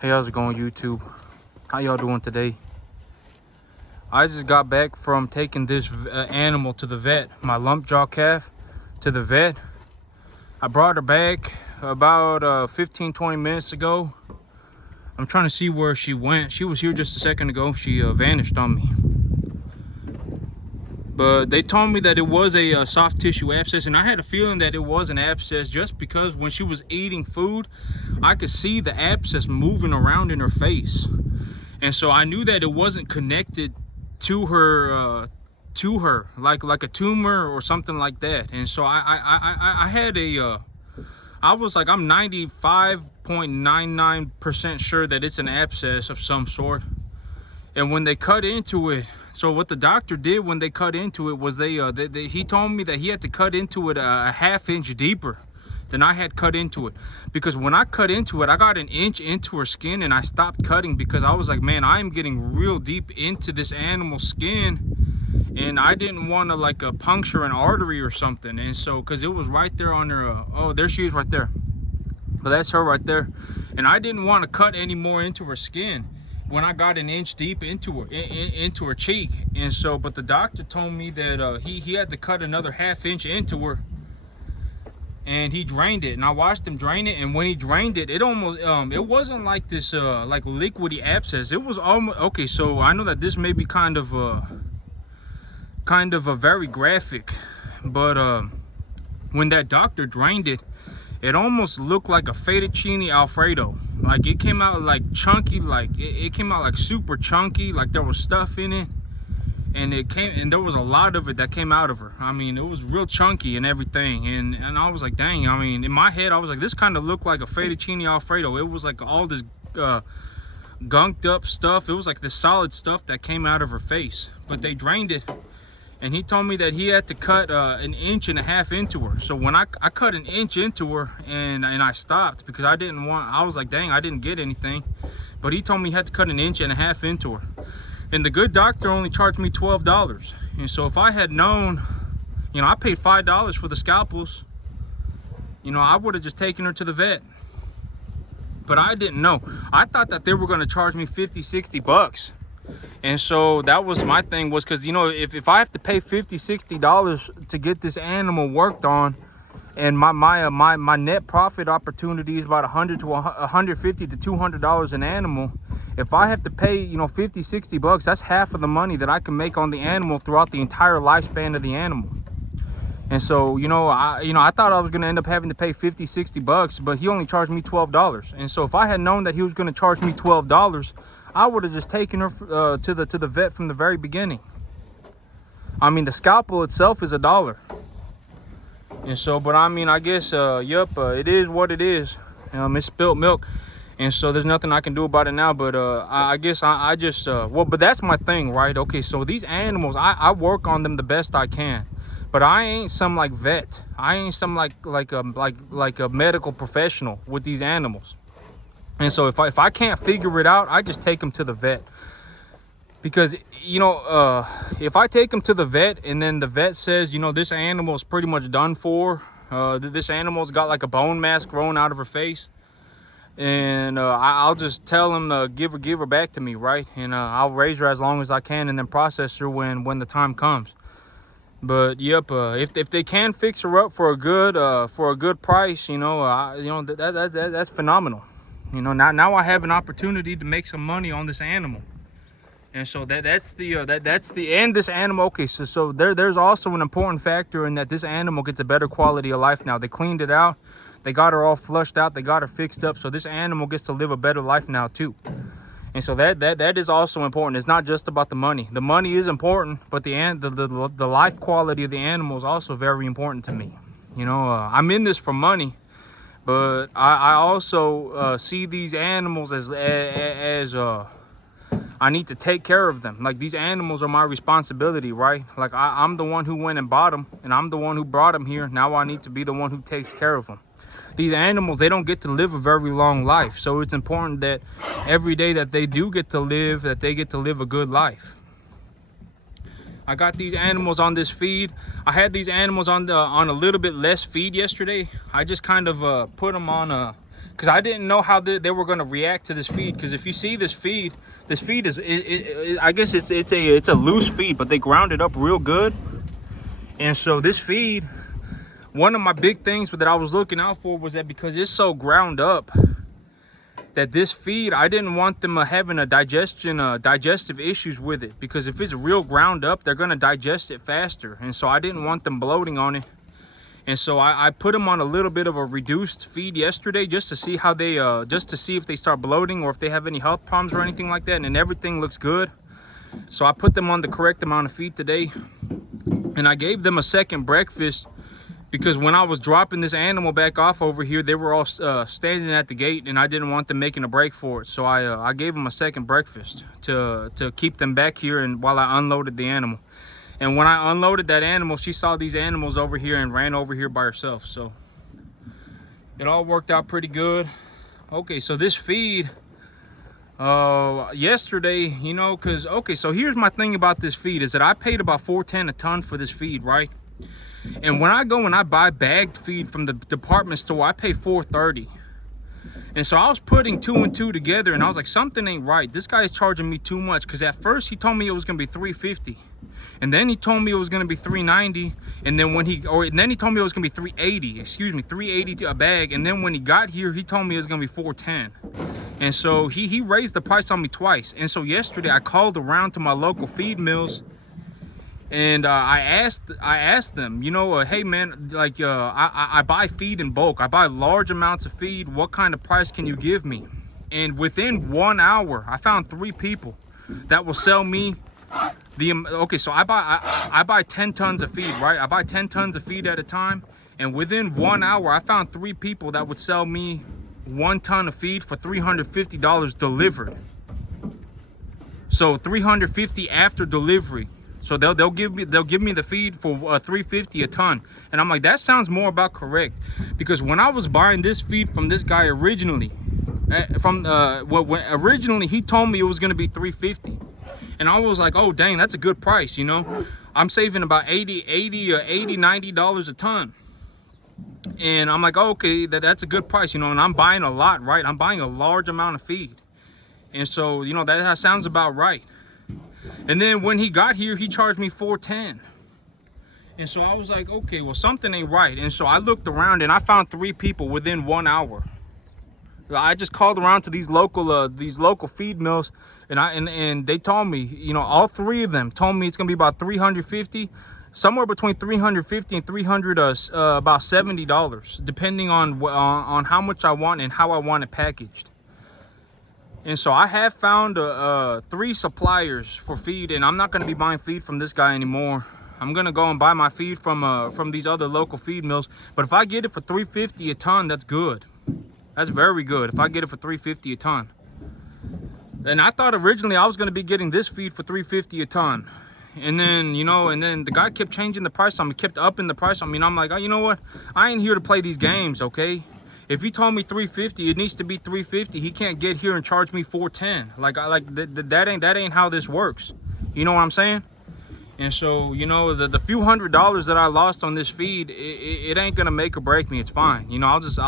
Hey, how's it going, YouTube? How y'all doing today? I just got back from taking this animal to the vet, my Lumpjaw calf, to the vet. I brought her back about 15-20 minutes ago. I'm trying to see where she went. She was here just a second ago. She vanished on me. But they told me that it was a soft tissue abscess, and I had a feeling that it was an abscess just because when she was eating food, I could see the abscess moving around in her face. And so I knew that it wasn't connected to her like a tumor or something like that. And so I had I was like, I'm 95.99% sure that it's an abscess of some sort. And when they cut into it, so what the doctor did when they cut into it was he told me that he had to cut into it a ½ inch deeper than I had cut into it, because when I cut into it, I got an inch into her skin and I stopped cutting because I was like, man, I am getting real deep into this animal's skin, and I didn't want to like puncture an artery or something. And so because it was right there on her oh, there she is right there. But that's her right there. And I didn't want to cut any more into her skin when I got an inch deep into her cheek. And so, but the doctor told me that he had to cut another ½ inch into her, and he drained it. And I watched him drain it, and when he drained it, it almost it wasn't like this like liquidy abscess. It was almost okay. So I know that this may be kind of a very graphic, but when that doctor drained it, it almost looked like a fettuccine alfredo. Like it came out like chunky, like it came out like super chunky, like there was stuff in it, and there was a lot of it that came out of her. I mean, it was real chunky and everything, and I was like, dang. I mean, in my head I was like, this kind of looked like a fettuccine alfredo. It was like all this gunked up stuff. It was like this solid stuff that came out of her face. But they drained it, and he told me that he had to cut an inch and a half into her. So when I cut an inch into her, and I stopped because I was like, dang, I didn't get anything. But he told me he had to cut an inch and a half into her. And the good doctor only charged me $12. And so if I had known, you know, I paid $5 for the scalpels, you know, I would have just taken her to the vet. But I didn't know. I thought that they were going to charge me 50-60 bucks. And so that was my thing, was because, you know, if I have to pay $50-60 to get this animal worked on, and my net profit opportunity is about $100 to $150 to $200 an animal. If I have to pay, you know, 50-60 bucks, that's half of the money that I can make on the animal throughout the entire lifespan of the animal. And so, I thought I was going to end up having to pay 50-60 bucks, but he only charged me $12. And so if I had known that he was going to charge me $12, I would have just taken her to the vet from the very beginning. I mean, the scalpel itself is $1. And so, but I mean, I guess, it is what it is. It's spilt milk. And so there's nothing I can do about it now. But I guess I just, but that's my thing, right? Okay, so these animals, I work on them the best I can. But I ain't some like vet. I ain't some like a medical professional with these animals. And so if I can't figure it out, I just take them to the vet. Because, if I take them to the vet and then the vet says, this animal is pretty much done for, this animal's got like a bone mass growing out of her face, and I'll just tell them to give her back to me, right? And I'll raise her as long as I can and then process her when the time comes. But yep, if they can fix her up for a good price, that's phenomenal. Now I have an opportunity to make some money on this animal. And so that's the and this animal, okay, so there's also an important factor in that this animal gets a better quality of life now. They cleaned it out, they got her all flushed out, they got her fixed up, so this animal gets to live a better life now too. And so that is also important. It's not just about the money. The money is important, but the life quality of the animal is also very important to me. I'm in this for money, but I also see these animals as I need to take care of them. Like, these animals are my responsibility, right? Like, I'm the one who went and bought them, and I'm the one who brought them here. Now I need to be the one who takes care of them. These animals, they don't get to live a very long life. So it's important that every day that they do get to live, that they get to live a good life. I got these animals on this feed. I had these animals on a little bit less feed yesterday. I just kind of put them on because I didn't know how they were going to react to this feed. Because if you see this feed is I guess it's a loose feed, but they ground it up real good. And so this feed, one of my big things that I was looking out for was that because it's so ground up, that this feed, I didn't want them having a digestive issues with it, because if it's real ground up, they're going to digest it faster. And so I didn't want them bloating on it. And so I put them on a little bit of a reduced feed yesterday, just to see how they just to see if they start bloating or if they have any health problems or anything like that. And everything looks good. So I put them on the correct amount of feed today, and I gave them a second breakfast, because when I was dropping this animal back off over here, they were all standing at the gate, and I didn't want them making a break for it. So I gave them a second breakfast to keep them back here, and while I unloaded the animal. And when I unloaded that animal, she saw these animals over here and ran over here by herself. So it all worked out pretty good. Okay, so this feed, yesterday, you know, because, okay, so here's my thing about this feed, is that I paid about $4.10 a ton for this feed, right? And when I go and I buy bagged feed from the department store, I pay $4.30. And so I was putting 2 and 2 together, and I was like, something ain't right. This guy is charging me too much, because at first he told me it was gonna be $3.50, and then he told me it was gonna be $3.90, and then then he told me it was gonna be $3.80. Excuse me, $3.80 a bag. And then when he got here, he told me it was gonna be $4.10. And so he raised the price on me twice. And so yesterday I called around to my local feed mills, and I asked them, you know, hey man, like I buy feed in bulk. I buy large amounts of feed. What kind of price can you give me? And within 1 hour, I found 3 people that will sell me the, okay, so I buy 10 tons of feed, right? I buy 10 tons of feed at a time. And within 1 hour, I found 3 people that would sell me 1 ton of feed for $350 delivered. So $350 after delivery. So they'll give me the feed for $350 a ton. And I'm like, that sounds more about correct, because when I was buying this feed from this guy originally, originally he told me it was going to be $350, and I was like, oh dang, that's a good price, you know. I'm saving about $90 a ton. And I'm like, oh, okay, that's a good price, you know. And I'm buying a lot, right? I'm buying a large amount of feed, and so, you know, that sounds about right. And then when he got here, he charged me $4.10. And so I was like, okay, well, something ain't right. And so I looked around, and I found 3 people within 1 hour. I just called around to these local feed mills, and they told me, you know, all 3 of them told me it's gonna be about $350, somewhere between $350 and about $70, depending on how much I want and how I want it packaged. And so I have found 3 suppliers for feed, and I'm not going to be buying feed from this guy anymore. I'm going to go and buy my feed from these other local feed mills. But if I get it for $350 a ton, that's good. That's very good if I get it for $350 a ton. And I thought originally I was going to be getting this feed for $350 a ton. And then, you know, and then the guy kept changing the price on me, kept upping the price on me. And I'm like, oh, you know what? I ain't here to play these games, okay? If he told me $350, it needs to be $350. He can't get here and charge me $4.10. That ain't how this works. You know what I'm saying? And so, you know, the few $100s that I lost on this feed, it ain't gonna make or break me. It's fine. You know, I'll just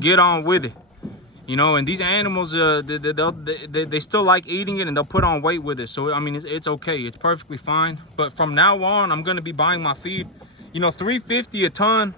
get on with it. You know, and these animals, they still like eating it, and they'll put on weight with it. So I mean, it's okay. It's perfectly fine. But from now on, I'm gonna be buying my feed. You know, $350 a ton.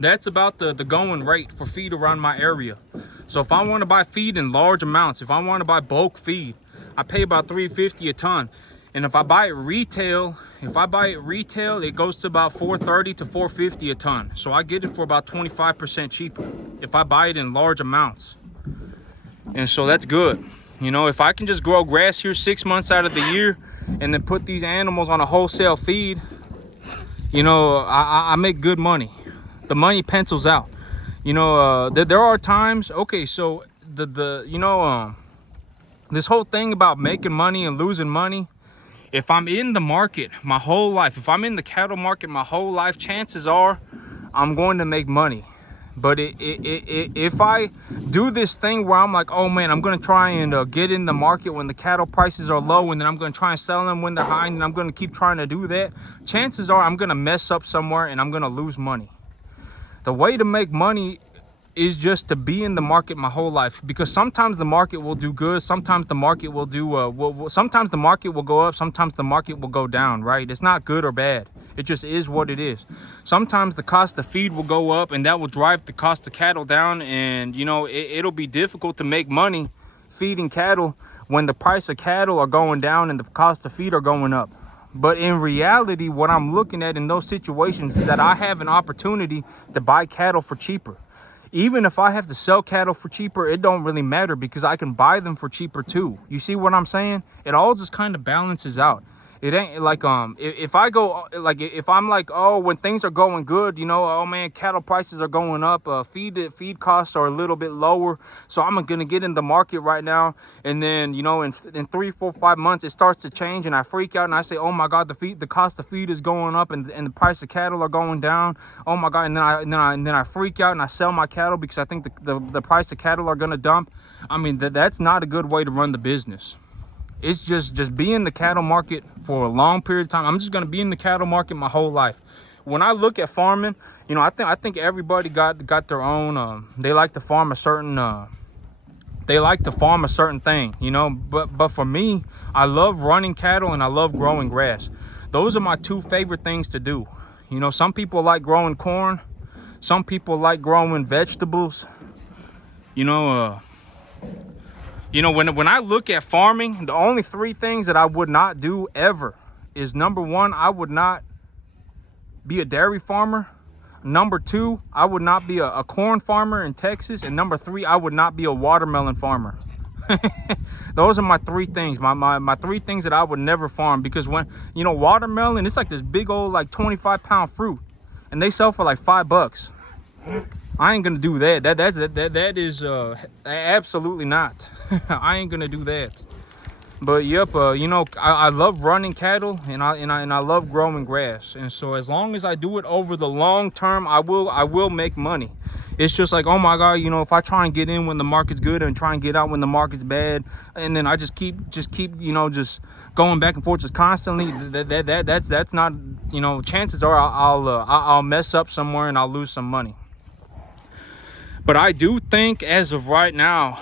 That's about the going rate for feed around my area. So if I want to buy feed in large amounts, if I want to buy bulk feed, I pay about $350 a ton. And if I buy it retail, it goes to about $430 to $450 a ton. So I get it for about 25% cheaper if I buy it in large amounts. And so that's good. You know, if I can just grow grass here 6 months out of the year and then put these animals on a wholesale feed, you know, I make good money. The money pencils out. You know, there are times, okay, so this whole thing about making money and losing money, if I'm in the market my whole life, if I'm in the cattle market my whole life, chances are I'm going to make money. But if I do this thing where I'm like, oh man, I'm going to try and get in the market when the cattle prices are low, and then I'm going to try and sell them when they're high, and I'm going to keep trying to do that, chances are I'm going to mess up somewhere and I'm going to lose money. The way to make money is just to be in the market my whole life, because sometimes the market will do good, sometimes the market will do sometimes the market will go up, sometimes the market will go down, right? It's not good or bad, it just is what it is. Sometimes the cost of feed will go up, and that will drive the cost of cattle down, and you know, it'll be difficult to make money feeding cattle when the price of cattle are going down and the cost of feed are going up. But in reality, what I'm looking at in those situations is that I have an opportunity to buy cattle for cheaper. Even if I have to sell cattle for cheaper, it don't really matter, because I can buy them for cheaper too. You see what I'm saying? It all just kind of balances out. It ain't like if I go like, if I'm like, oh, when things are going good, you know, oh man, cattle prices are going up, feed costs are a little bit lower, so I'm gonna get in the market right now. And then, you know, in 3, 4, 5 months it starts to change, and I freak out and I say, oh my god, the cost of feed is going up, and the price of cattle are going down. Oh my god. And then I freak out and I sell my cattle because I think the price of cattle are gonna dump. I mean, that's not a good way to run the business. It's just be in the cattle market for a long period of time. I'm just going to be in the cattle market my whole life. When I look at farming, you know, I think everybody got their own they like to farm a certain thing, you know, but for me, I love running cattle and I love growing grass. Those are my two favorite things to do. You know, some people like growing corn, some people like growing vegetables. You know, when I look at farming, the only 3 things that I would not do ever is, number 1, I would not be a dairy farmer. Number 2, I would not be a corn farmer in Texas. And number 3, I would not be a watermelon farmer. Those are my 3 things, my 3 things that I would never farm. Because when, you know, watermelon, it's like this big old like 25-pound fruit, and they sell for like $5. I ain't gonna do that. That is absolutely not. I ain't gonna do that. But yep, you know, I love running cattle, and I love growing grass. And so as long as I do it over the long term, I will make money. It's just like, oh my god, you know, if I try and get in when the market's good and try and get out when the market's bad, and then I just keep you know, just going back and forth just constantly, that's not, you know, chances are I'll mess up somewhere and I'll lose some money. But I do think, as of right now,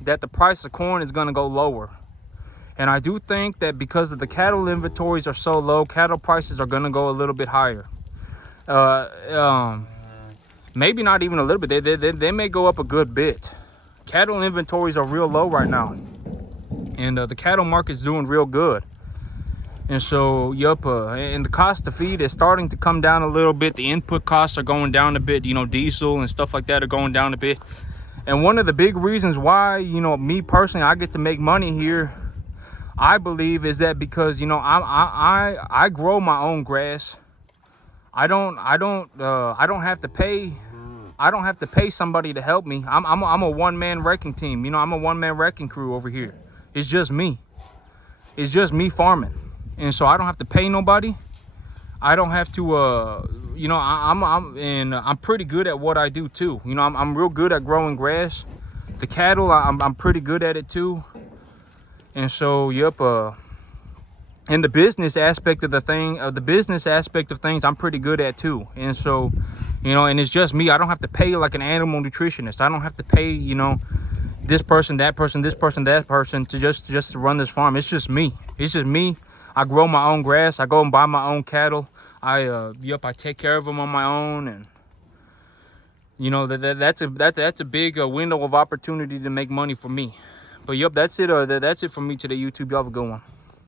that the price of corn is going to go lower. And I do think that because of the cattle inventories are so low, cattle prices are going to go a little bit higher. Maybe not even a little bit. They may go up a good bit. Cattle inventories are real low right now. And the cattle market's doing real good. And so, yup, and the cost of feed is starting to come down a little bit. The input costs are going down a bit. You know, diesel and stuff like that are going down a bit. And one of the big reasons why, you know, me personally, I get to make money here, I believe, is that because, you know, I grow my own grass. I don't have to pay. I don't have to pay somebody to help me. I'm a one-man wrecking team. You know, I'm a one-man wrecking crew over here. It's just me. It's just me farming. And so I don't have to pay nobody. I don't have to, you know, I'm pretty good at what I do too. You know, I'm real good at growing grass. The cattle, I'm pretty good at it too. And so, yep, and the business aspect of things, I'm pretty good at too. And so, you know, and it's just me. I don't have to pay like an animal nutritionist. I don't have to pay, you know, this person, that person, this person, that person to just to run this farm. It's just me. It's just me. I grow my own grass. I go and buy my own cattle. I take care of them on my own, and you know, that's a big window of opportunity to make money for me. But yep, that's it. That's it for me today, YouTube. Y'all have a good one.